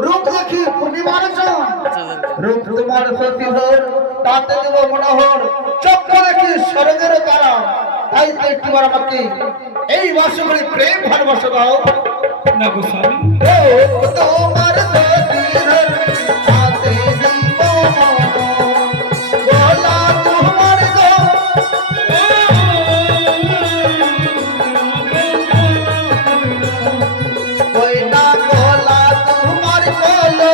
रूप देखी पूर्णिमार रूप तुम्हार सतीधर ताते देव मनोहर चक्र देखी स्वर्गेर तारा তাই তো একটিবার আমাকে এই বর্ষগুলি প্রেম ভালোবাসা দাও না গো স্বামী ও তোমার সতীধর তাতে দিব বলা তোমার গো ওই না বলা তোমার বলো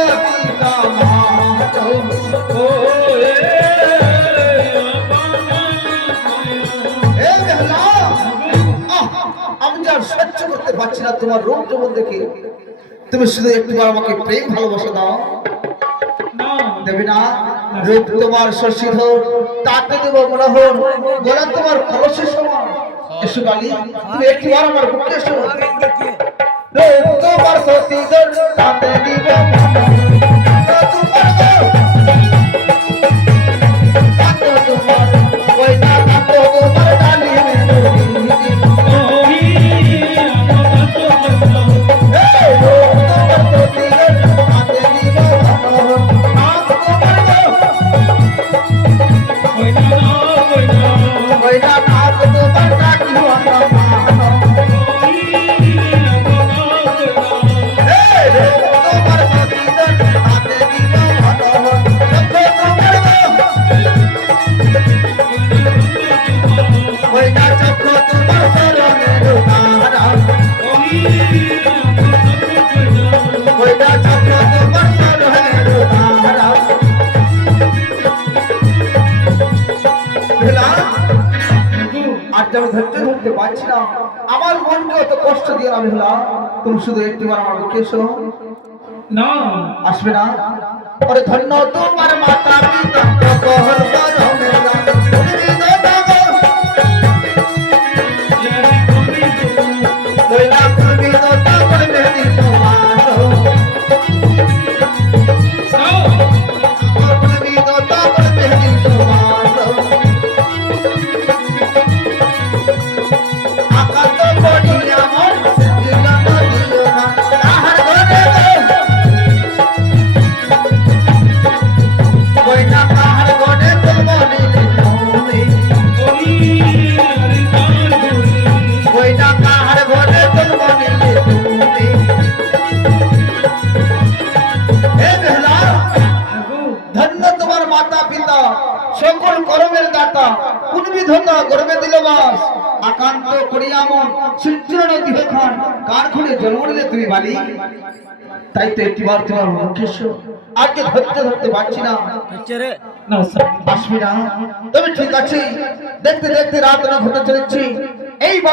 সহ্য করতে পারছি না তোমার রূপ যৌবন দেখে তুমি শুধু একটিবার আমাকে প্রেম ভালোবাসা দাও দেবে না রূপ তোমার শশীধর তাতে দেব মনোহর গলা তোমার কলসের সমান এসো গালি তুমি একটিবার আমার বুকে এসো রূপ তোমার শশীধর তাতে দিব আমার মনকে অত কষ্ট দিয়ে আমি হলাম তুমি শুধু একটিবার আমার বুকে এসো না আসবে না আরে ধন্য তোমার মাতা পিতা কহল করো মেরা তুমি দাও কইলা তুমি দাও করে মেরি তোমার তুমি দাও করে মেরি তোমার সকল কর্মের দাতা কুলবিধতা গর্বে দিল বাস আকান্ত করিয়া মন সূর্যর দিহখান কার খুলে জন্ম নিলে তুমি বালি তাই তো একটিবার তোমার মুখেশ আজকে ধরতে ধরতে পারছি না আসবি না তবে ঠিক আছে দেখতে দেখতে রাত না হতে চলেছি এই